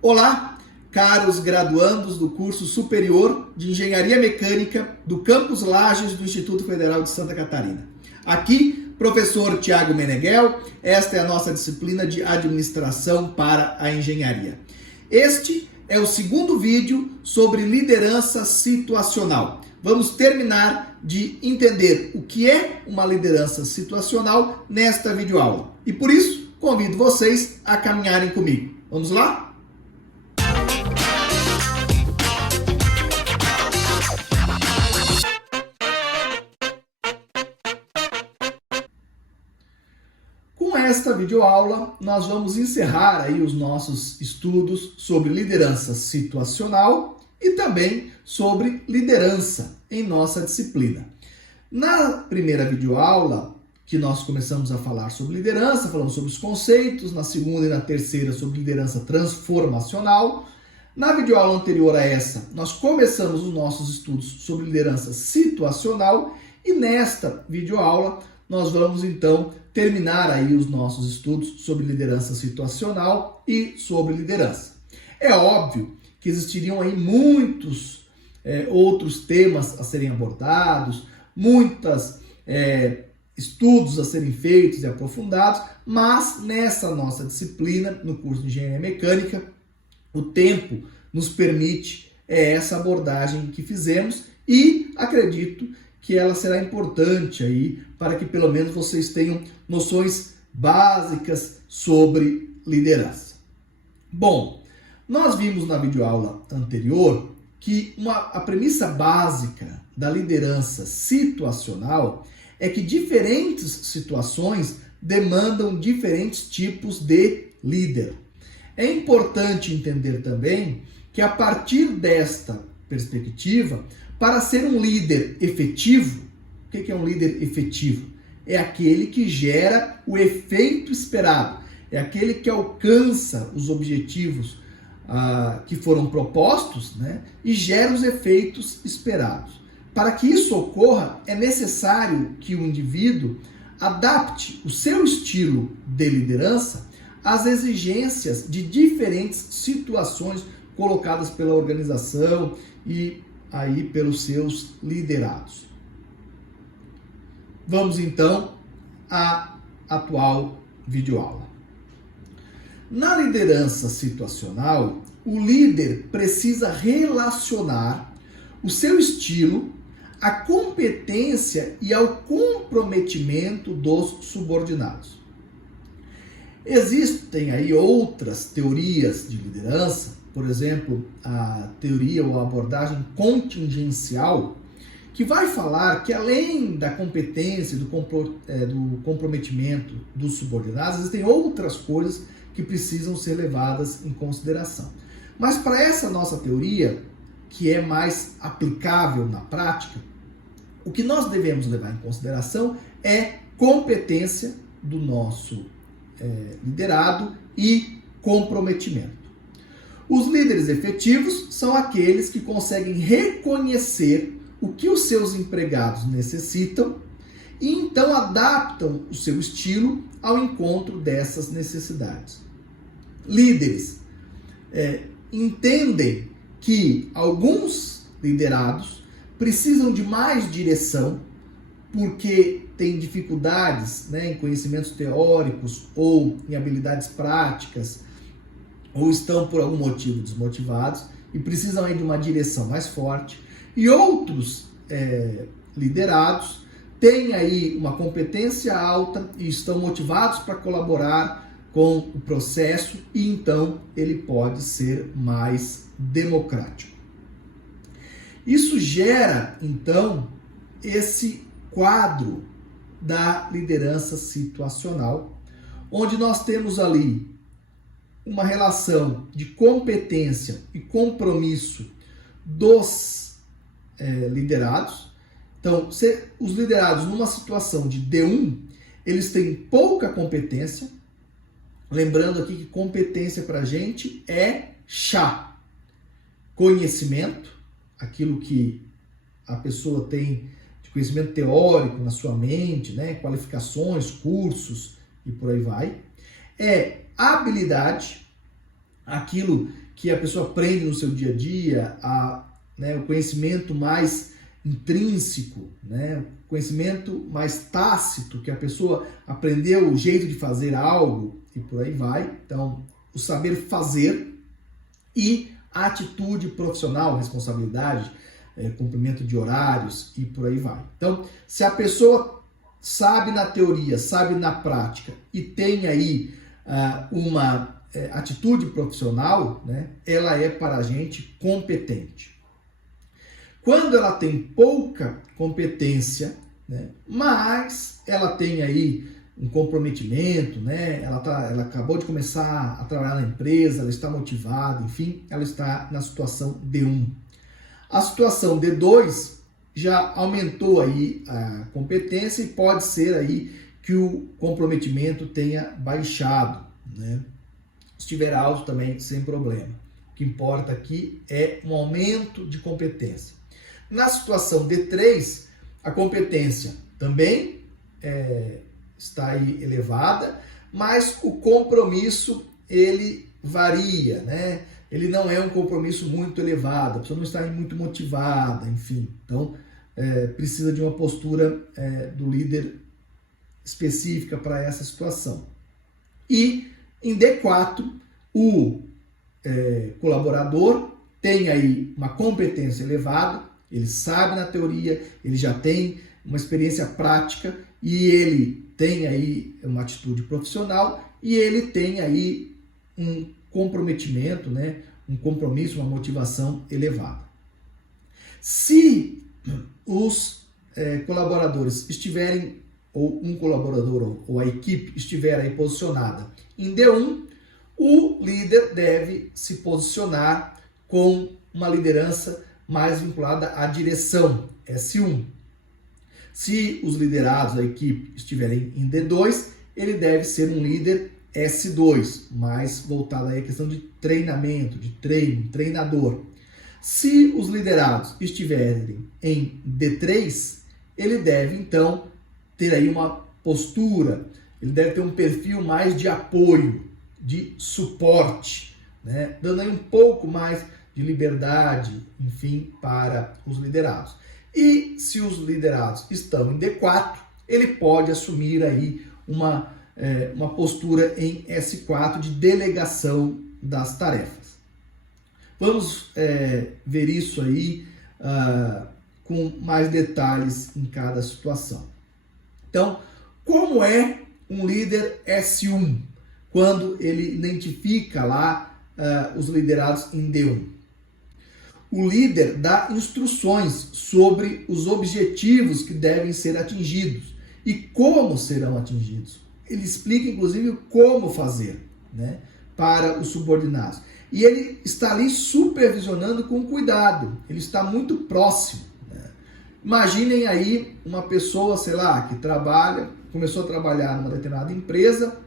Olá, caros graduandos do curso superior de Engenharia Mecânica do Campus Lages do Instituto Federal de Santa Catarina. Aqui, professor Tiago Meneghel, esta é a nossa disciplina de Administração para a Engenharia. Este é o segundo vídeo sobre liderança situacional. Vamos terminar de entender o que é uma liderança situacional nesta videoaula. E por isso, convido vocês a caminharem comigo. Vamos lá? Com esta videoaula, nós vamos encerrar aí os nossos estudos sobre liderança situacional e também sobre liderança em nossa disciplina. Na primeira videoaula, que nós começamos a falar sobre liderança, falamos sobre os conceitos, na segunda e na terceira sobre liderança transformacional. Na videoaula anterior a essa, nós começamos os nossos estudos sobre liderança situacional e nesta videoaula nós vamos então terminar aí os nossos estudos sobre liderança situacional e sobre liderança. É óbvio que existiriam aí muitos outros temas a serem abordados, muitos estudos a serem feitos e aprofundados, mas nessa nossa disciplina, no curso de Engenharia Mecânica, o tempo nos permite essa abordagem que fizemos e acredito que ela será importante aí para que pelo menos vocês tenham noções básicas sobre liderança. Bom, nós vimos na videoaula anterior que a premissa básica da liderança situacional é que diferentes situações demandam diferentes tipos de líder. É importante entender também que a partir desta perspectiva, para ser um líder efetivo, o que é um líder efetivo? É aquele que gera o efeito esperado, é aquele que alcança os objetivos que foram propostos, né, e gera os efeitos esperados. Para que isso ocorra, é necessário que o indivíduo adapte o seu estilo de liderança às exigências de diferentes situações colocadas pela organização e aí pelos seus liderados. Vamos então à atual videoaula. Na liderança situacional, o líder precisa relacionar o seu estilo à competência e ao comprometimento dos subordinados. Existem aí outras teorias de liderança, por exemplo, a teoria ou a abordagem contingencial, que vai falar que além da competência e do comprometimento dos subordinados, existem outras coisas que precisam ser levadas em consideração. Mas para essa nossa teoria, que é mais aplicável na prática, o que nós devemos levar em consideração é competência do nosso liderado e comprometimento. Os líderes efetivos são aqueles que conseguem reconhecer o que os seus empregados necessitam e então adaptam o seu estilo ao encontro dessas necessidades. Líderes entendem que alguns liderados precisam de mais direção porque têm dificuldades, em conhecimentos teóricos ou em habilidades práticas, ou estão por algum motivo desmotivados e precisam aí de uma direção mais forte. E outros liderados têm aí uma competência alta e estão motivados para colaborar com o processo e então ele pode ser mais democrático. Isso gera então esse quadro da liderança situacional, onde nós temos ali uma relação de competência e compromisso dos liderados. Então, os liderados numa situação de D1, eles têm pouca competência. Lembrando aqui que competência para a gente é chá. Conhecimento, aquilo que a pessoa tem de conhecimento teórico na sua mente, qualificações, cursos e por aí vai. É habilidade. aquilo que a pessoa aprende no seu dia a dia, o conhecimento mais intrínseco, né? O conhecimento mais tácito, que a pessoa aprendeu o jeito de fazer algo e por aí vai. Então, o saber fazer e a atitude profissional, responsabilidade, cumprimento de horários e por aí vai. Então, se a pessoa sabe na teoria, sabe na prática e tem aí uma atitude profissional, né, ela é para a gente competente. Quando ela tem pouca competência, né, mas ela tem aí um comprometimento, né, ela acabou de começar a trabalhar na empresa, ela está motivada, enfim, ela está na situação D1. A situação D2 já aumentou aí a competência e pode ser aí que o comprometimento tenha baixado, né? Se estiver alto também, sem problema. O que importa aqui é um aumento de competência. Na situação D3, a competência também está aí elevada, mas o compromisso ele varia, né? Ele não é um compromisso muito elevado, a pessoa não está muito motivada, enfim. Então, precisa de uma postura do líder específica para essa situação. E em D4, o colaborador tem aí uma competência elevada, ele sabe na teoria, ele já tem uma experiência prática e ele tem aí uma atitude profissional e ele tem aí um comprometimento, né? Um compromisso, uma motivação elevada. Se os colaboradores estiverem, ou um colaborador ou a equipe estiver aí posicionada em D1, o líder deve se posicionar com uma liderança mais vinculada à direção, S1. Se os liderados da equipe estiverem em D2, ele deve ser um líder S2, mais voltado aí à questão de treinamento, de treino, treinador. Se os liderados estiverem em D3, ele deve então ter aí uma postura, ele deve ter um perfil mais de apoio, de suporte, né? Dando aí um pouco mais de liberdade, enfim, para os liderados. E se os liderados estão em D4, ele pode assumir aí uma postura em S4 de delegação das tarefas. Vamos ver isso aí com mais detalhes em cada situação. Então, como é um líder S1 quando ele identifica lá os liderados em D1? O líder dá instruções sobre os objetivos que devem ser atingidos e como serão atingidos. Ele explica, inclusive, como fazer, né, para os subordinados. E ele está ali supervisionando com cuidado. Ele está muito próximo, né? Imaginem aí uma pessoa, sei lá, que começou a trabalhar numa determinada empresa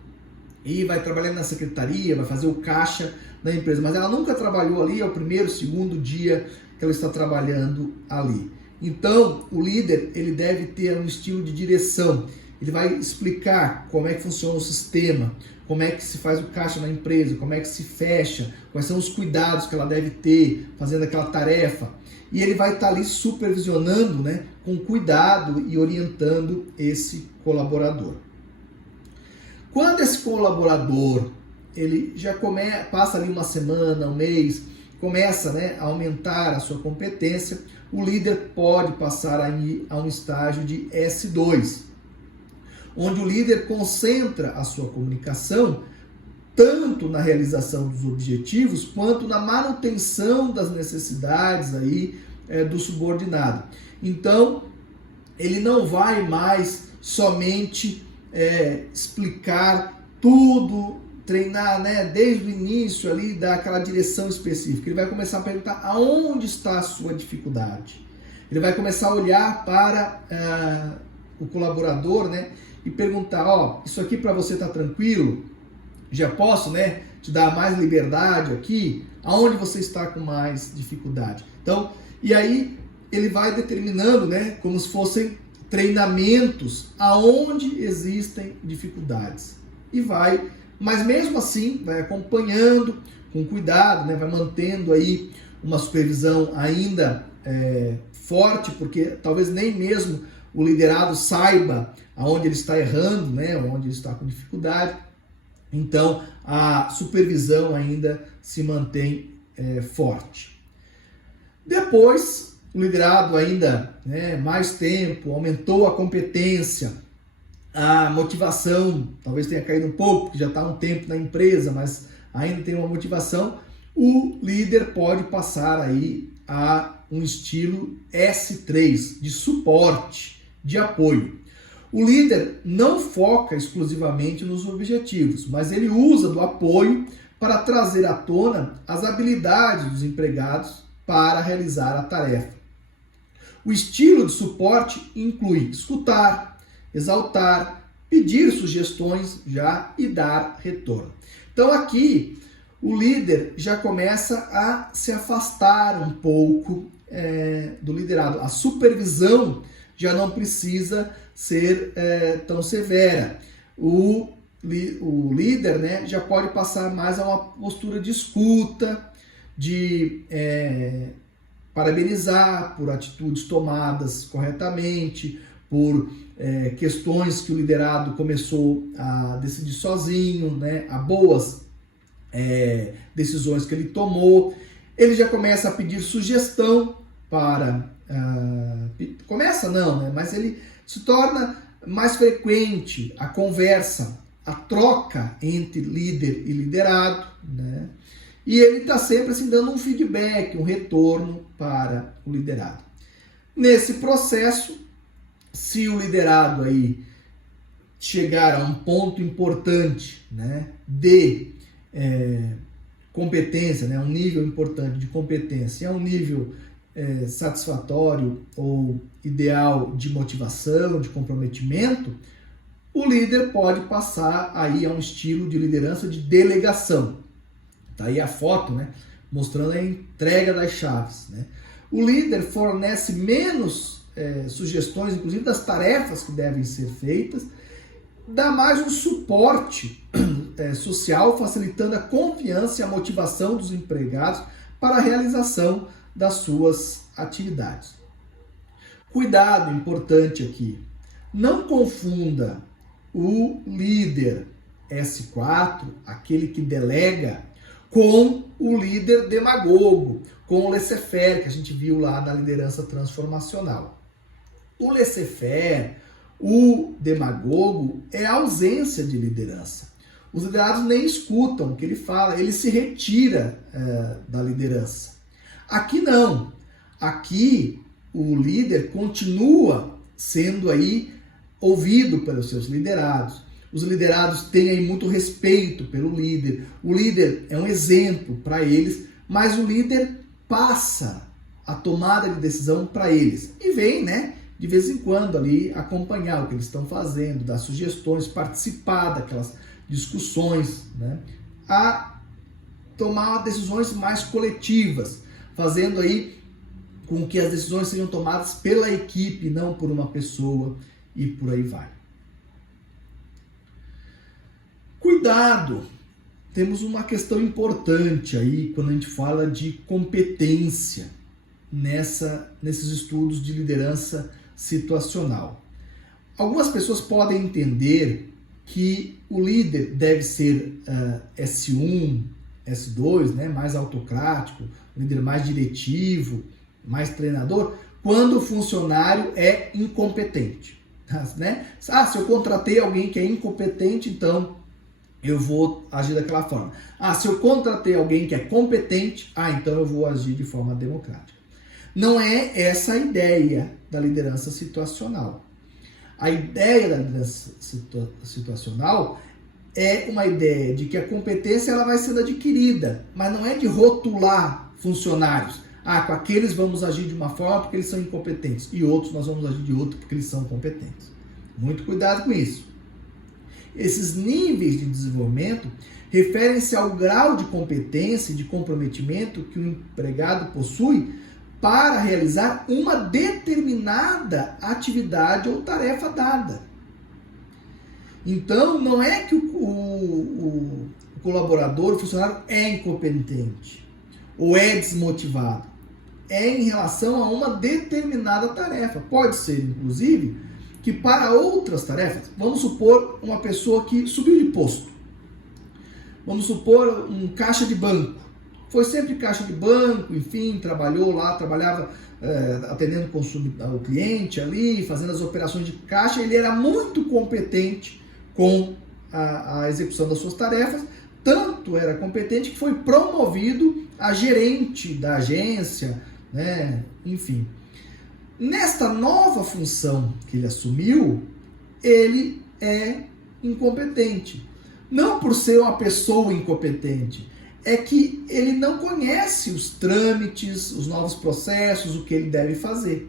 e vai trabalhar na secretaria, vai fazer o caixa da empresa, mas ela nunca trabalhou ali, é o primeiro, segundo dia que ela está trabalhando ali. Então, o líder, ele deve ter um estilo de direção. Ele vai explicar como é que funciona o sistema, como é que se faz o caixa na empresa, como é que se fecha, quais são os cuidados que ela deve ter fazendo aquela tarefa. E ele vai estar ali supervisionando, né, com cuidado e orientando esse colaborador. Quando esse colaborador ele já passa ali uma semana, um mês, começa, né, a aumentar a sua competência, o líder pode passar aí a um estágio de S2, onde o líder concentra a sua comunicação tanto na realização dos objetivos quanto na manutenção das necessidades aí do subordinado. Então, ele não vai mais somente explicar tudo, treinar, né, desde o início ali, dar aquela direção específica. Ele vai começar a perguntar aonde está a sua dificuldade. Ele vai começar a olhar para o colaborador, né, e perguntar, isso aqui para você está tranquilo? Já posso, né, te dar mais liberdade aqui? Aonde você está com mais dificuldade? Então, e aí ele vai determinando, né, como se fossem treinamentos aonde existem dificuldades. E vai, mas mesmo assim, vai acompanhando com cuidado, né? Vai mantendo aí uma supervisão ainda forte, porque talvez nem mesmo o liderado saiba aonde ele está errando, né? Onde ele está com dificuldade. Então, a supervisão ainda se mantém forte. Depois, o liderado ainda, né, mais tempo, aumentou a competência, a motivação, talvez tenha caído um pouco, porque já está há um tempo na empresa, mas ainda tem uma motivação, o líder pode passar aí a um estilo S3, de suporte, de apoio. O líder não foca exclusivamente nos objetivos, mas ele usa do apoio para trazer à tona as habilidades dos empregados para realizar a tarefa. O estilo de suporte inclui escutar, exaltar, pedir sugestões já e dar retorno. Então aqui o líder já começa a se afastar um pouco do liderado. A supervisão já não precisa ser tão severa. O líder, né, já pode passar mais a uma postura de escuta, de parabenizar por atitudes tomadas corretamente, por questões que o liderado começou a decidir sozinho, né, a boas decisões que ele tomou. Ele já começa a pedir sugestão para... começa não, né, mas ele se torna mais frequente a conversa, a troca entre líder e liderado, né? E ele está sempre assim, dando um feedback, um retorno para o liderado. Nesse processo, se o liderado aí chegar a um ponto importante, né, de competência, né, um nível importante de competência, é um nível satisfatório ou ideal de motivação, de comprometimento, o líder pode passar aí a um estilo de liderança de delegação. Tá aí a foto, né, mostrando a entrega das chaves, né? O líder fornece menos sugestões, inclusive das tarefas que devem ser feitas, dá mais um suporte social, facilitando a confiança e a motivação dos empregados para a realização das suas atividades. Cuidado importante aqui, não confunda o líder S4, aquele que delega, com o líder demagogo, com o laissez-faire que a gente viu lá na liderança transformacional. O laissez-faire, o demagogo, é a ausência de liderança. Os liderados nem escutam o que ele fala, ele se retira da liderança. Aqui não. Aqui o líder continua sendo aí ouvido pelos seus liderados. Os liderados têm aí muito respeito pelo líder. O líder é um exemplo para eles, mas o líder passa a tomada de decisão para eles. E vem, né, de vez em quando ali acompanhar o que eles estão fazendo, dar sugestões, participar daquelas discussões, né, a tomar decisões mais coletivas, fazendo aí com que as decisões sejam tomadas pela equipe, não por uma pessoa, e por aí vai. Cuidado! Temos uma questão importante aí quando a gente fala de competência nesses estudos de liderança situacional. Algumas pessoas podem entender que o líder deve ser S1, S2, né, mais autocrático, líder mais diretivo, mais treinador, quando o funcionário é incompetente. Né? Se eu contratei alguém que é incompetente, então eu vou agir daquela forma. Se eu contratei alguém que é competente, então eu vou agir de forma democrática. Não é essa a ideia da liderança situacional. A ideia da liderança situacional é uma ideia de que a competência ela vai sendo adquirida, mas não é de rotular funcionários. Com aqueles vamos agir de uma forma porque eles são incompetentes e outros nós vamos agir de outra porque eles são competentes. Muito cuidado com isso. Esses níveis de desenvolvimento referem-se ao grau de competência e de comprometimento que o empregado possui para realizar uma determinada atividade ou tarefa dada. Então, não é que o colaborador, o funcionário é incompetente ou é desmotivado. É em relação a uma determinada tarefa. Pode ser, inclusive, que para outras tarefas, vamos supor uma pessoa que subiu de posto. Vamos supor um caixa de banco. Foi sempre caixa de banco, enfim, trabalhou lá, trabalhava atendendo o cliente ali, fazendo as operações de caixa. Ele era muito competente com a execução das suas tarefas, tanto era competente que foi promovido a gerente da agência, né? Enfim. Nesta nova função que ele assumiu, ele é incompetente. Não por ser uma pessoa incompetente, é que ele não conhece os trâmites, os novos processos, o que ele deve fazer.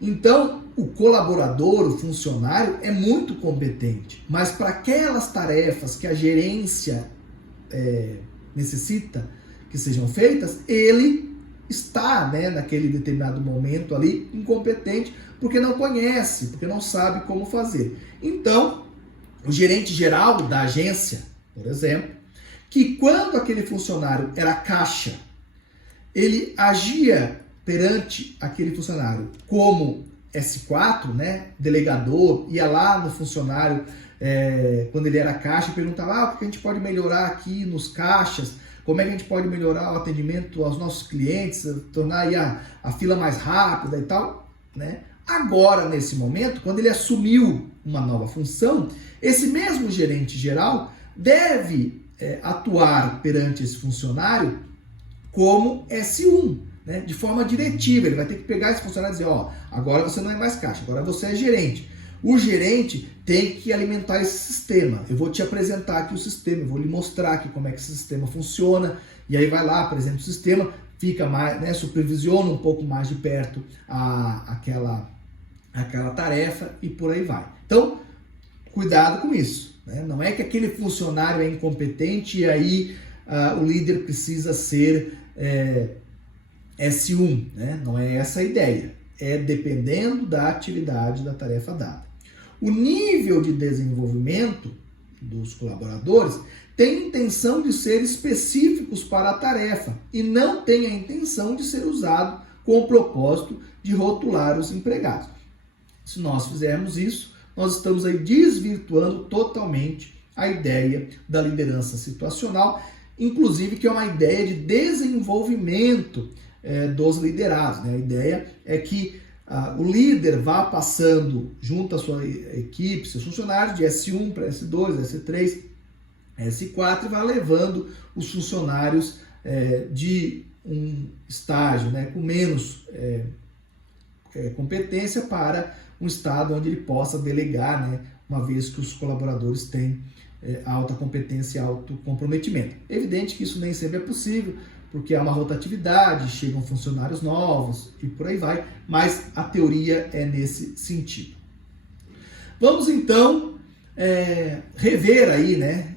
Então, o colaborador, o funcionário, é muito competente, mas para aquelas tarefas que a gerência necessita que sejam feitas, ele está, né, naquele determinado momento ali, incompetente, porque não conhece, porque não sabe como fazer. Então, o gerente geral da agência, por exemplo, que quando aquele funcionário era caixa, ele agia perante aquele funcionário como S4, né, delegador, ia lá no funcionário quando ele era caixa e perguntava o que a gente pode melhorar aqui nos caixas, como é que a gente pode melhorar o atendimento aos nossos clientes, tornar aí a fila mais rápida e tal, né? Agora, nesse momento, quando ele assumiu uma nova função, esse mesmo gerente geral deve atuar perante esse funcionário como S1, né? De forma diretiva. Ele vai ter que pegar esse funcionário e dizer, agora você não é mais caixa, agora você é gerente. O gerente tem que alimentar esse sistema. Eu vou te apresentar aqui o sistema, eu vou lhe mostrar aqui como é que esse sistema funciona, e aí vai lá, apresenta o sistema, fica mais, né, supervisiona um pouco mais de perto aquela tarefa e por aí vai. Então, cuidado com isso, né? Não é que aquele funcionário é incompetente e aí o líder precisa ser S1, né? Não é essa a ideia. É dependendo da atividade da tarefa dada. O nível de desenvolvimento dos colaboradores tem intenção de ser específicos para a tarefa e não tem a intenção de ser usado com o propósito de rotular os empregados. Se nós fizermos isso, nós estamos aí desvirtuando totalmente a ideia da liderança situacional, inclusive que é uma ideia de desenvolvimento dos liderados, né? A ideia é que o líder vá passando junto à sua equipe, seus funcionários, de S1 para S2, S3, S4, e vai levando os funcionários de um estágio, né, com menos competência para um estado onde ele possa delegar, né, uma vez que os colaboradores têm alta competência e alto comprometimento. É evidente que isso nem sempre é possível, porque há uma rotatividade, chegam funcionários novos e por aí vai, mas a teoria é nesse sentido. Vamos então rever aí, né,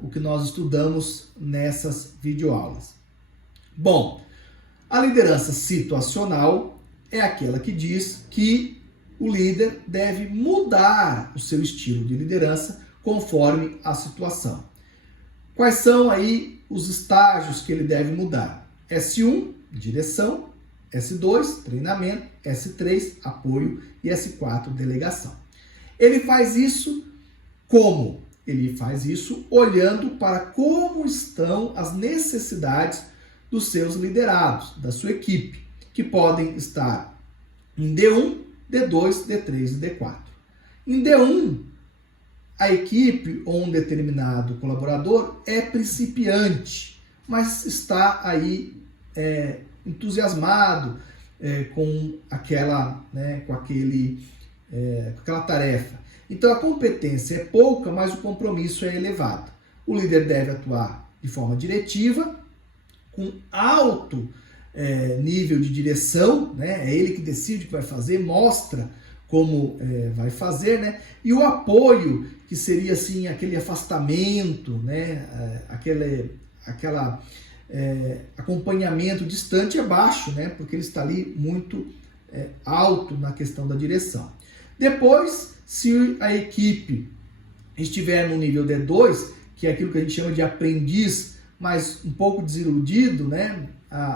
o que nós estudamos nessas videoaulas. Bom, a liderança situacional é aquela que diz que o líder deve mudar o seu estilo de liderança conforme a situação. Quais são aí os estágios que ele deve mudar? S1, direção, S2, treinamento, S3, apoio e S4, delegação. Ele faz isso como? Ele faz isso olhando para como estão as necessidades dos seus liderados, da sua equipe, que podem estar em D1, D2, D3 e D4. Em D1, a equipe ou um determinado colaborador é principiante, mas está aí entusiasmado com aquela tarefa. Então a competência é pouca, mas o compromisso é elevado. O líder deve atuar de forma diretiva, com alto nível de direção, né? É ele que decide o que vai fazer, mostra como vai fazer, né? E o apoio, que seria assim aquele afastamento, né? Aquela acompanhamento distante, é baixo, né? Porque ele está ali muito alto na questão da direção. Depois, se a equipe estiver no nível D2, que é aquilo que a gente chama de aprendiz, mas um pouco desiludido, né?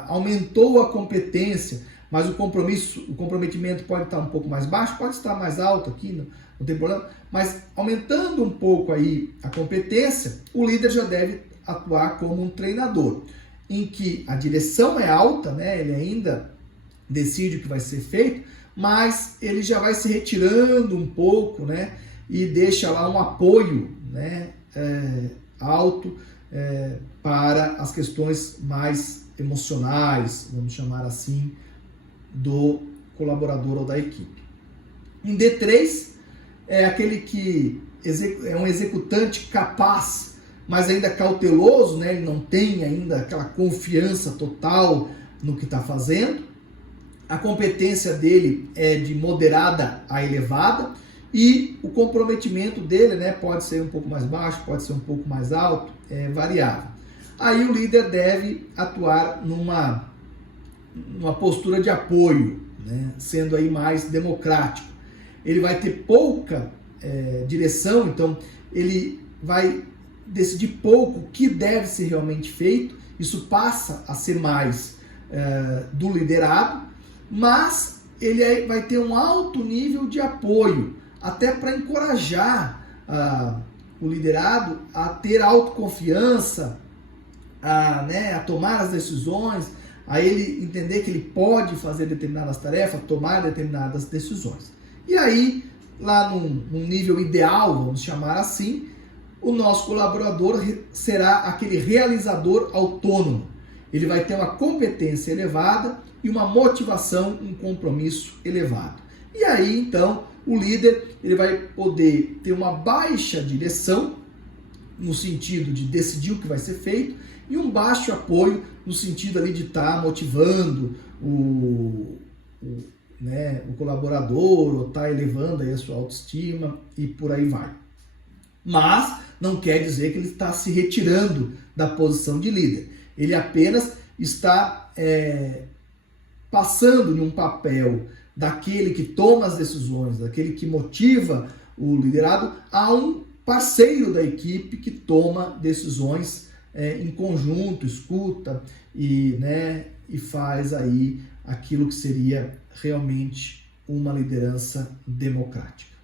Aumentou a competência, mas o comprometimento pode estar um pouco mais baixo, pode estar mais alto aqui, não tem problema, mas aumentando um pouco aí a competência, o líder já deve atuar como um treinador, em que a direção é alta, né? Ele ainda decide o que vai ser feito, mas ele já vai se retirando um pouco, né? E deixa lá um apoio, né? Alto para as questões mais emocionais, vamos chamar assim, do colaborador ou da equipe. Em D3, é aquele que é um executante capaz, mas ainda cauteloso, né? Ele não tem ainda aquela confiança total no que está fazendo. A competência dele é de moderada a elevada e o comprometimento dele, né, pode ser um pouco mais baixo, pode ser um pouco mais alto, é variável. Aí o líder deve atuar numa postura de apoio, né, sendo aí mais democrático. Ele vai ter pouca direção, então ele vai decidir pouco o que deve ser realmente feito. Isso passa a ser mais do liderado, mas ele vai ter um alto nível de apoio, até para encorajar o liderado a ter autoconfiança, a tomar as decisões, a ele entender que ele pode fazer determinadas tarefas, tomar determinadas decisões. E aí, lá num nível ideal, vamos chamar assim, o nosso colaborador será aquele realizador autônomo. Ele vai ter uma competência elevada e uma motivação, um compromisso elevado. E aí, então, o líder ele vai poder ter uma baixa direção, no sentido de decidir o que vai ser feito, e um baixo apoio, no sentido ali de estar motivando o colaborador, ou estar elevando aí a sua autoestima, e por aí vai. Mas não quer dizer que ele está se retirando da posição de líder. Ele apenas está passando em um papel daquele que toma as decisões, daquele que motiva o liderado, a um parceiro da equipe que toma decisões em conjunto, escuta e faz aí aquilo que seria realmente uma liderança democrática.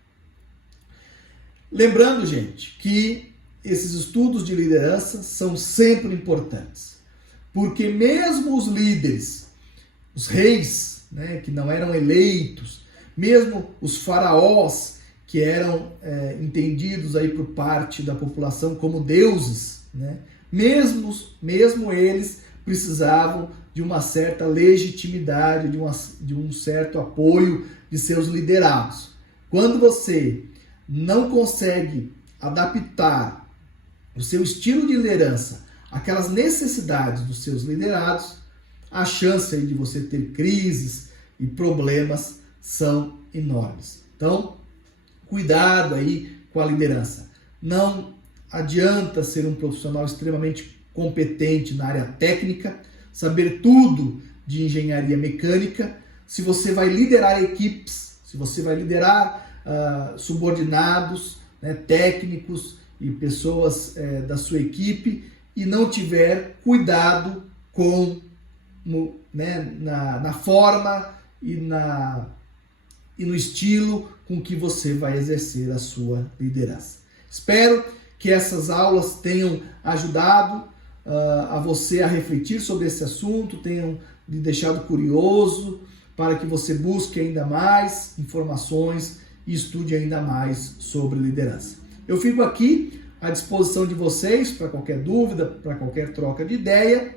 Lembrando, gente, que esses estudos de liderança são sempre importantes, porque mesmo os líderes, os reis, que não eram eleitos, mesmo os faraós, que eram entendidos aí por parte da população como deuses, mesmo eles precisavam de uma certa legitimidade, de um certo apoio de seus liderados. Quando você não consegue adaptar o seu estilo de liderança àquelas necessidades dos seus liderados, a chance aí de você ter crises e problemas são enormes. Então, cuidado aí com a liderança. Não adianta ser um profissional extremamente competente na área técnica, saber tudo de engenharia mecânica, se você vai liderar equipes, se você vai liderar subordinados, técnicos e pessoas da sua equipe e não tiver cuidado com na forma e no estilo com que você vai exercer a sua liderança. Espero que essas aulas tenham ajudado a você a refletir sobre esse assunto, tenham lhe deixado curioso, para que você busque ainda mais informações e estude ainda mais sobre liderança. Eu fico aqui à disposição de vocês para qualquer dúvida, para qualquer troca de ideia,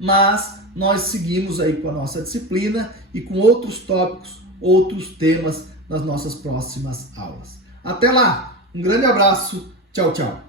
mas nós seguimos aí com a nossa disciplina e com outros tópicos, outros temas nas nossas próximas aulas. Até lá, um grande abraço, tchau, tchau.